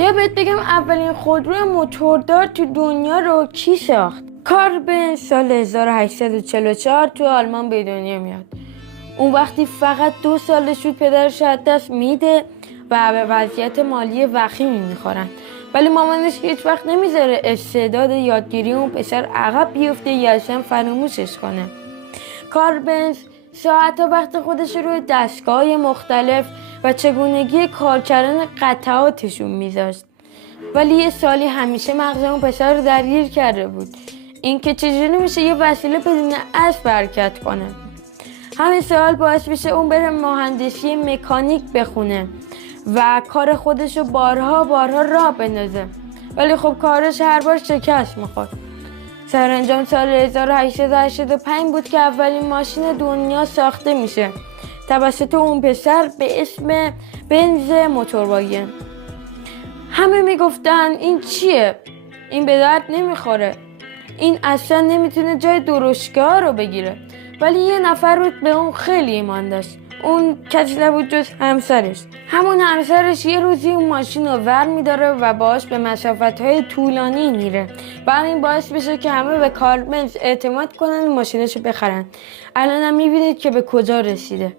بیا بهت بگم اولین خودروی موتوردار تو دنیا رو کی ساخت؟ کارل بنز سال 1844 تو آلمان به دنیا میاد. اون وقتی فقط 2 سالش بود پدرش از دست میده و به وضعیت مالی وخیمی میخورن، ولی مامانش هیچ وقت نمیذاره استعداد یادگیری اون پسر عقب بیفته یا اصلا فراموشش کنه. کارل بنز ساعتها وقت خودش روی دستگاه‌های مختلف و چگونگی کار کردن قطعاتشون میذاشت، ولی یه سالی همیشه مغز اون پسر رو درگیر کرده بود، اینکه چجوری میشه یه وسیله بدون اسب حرکت کنه. همین سوال باعث میشه اون بره مهندسی مکانیک بخونه و کار خودش رو بارها راه بندازه، ولی خب کارش هر بار شکست میخورد. سرانجام سال 1885 بود که اولین ماشین دنیا ساخته میشه توسط اون پسر به اسم بنز موتورواگن. همه میگفتن این چیه؟ این به درد نمیخوره، این اصلا نمیتونه جای درشتگاه رو بگیره. ولی یه نفر بود به اون خیلی ایمان داشت. اون کسی نبود جز همسرش. همون همسرش یه روزی اون ماشین رو ور میداره و باهاش به مسافت‌های طولانی میره و همین باعث بشه که همه به کارل بنز اعتماد کنن و ماشینش رو بخرن. الان هم میبینید که به کجا رسیده.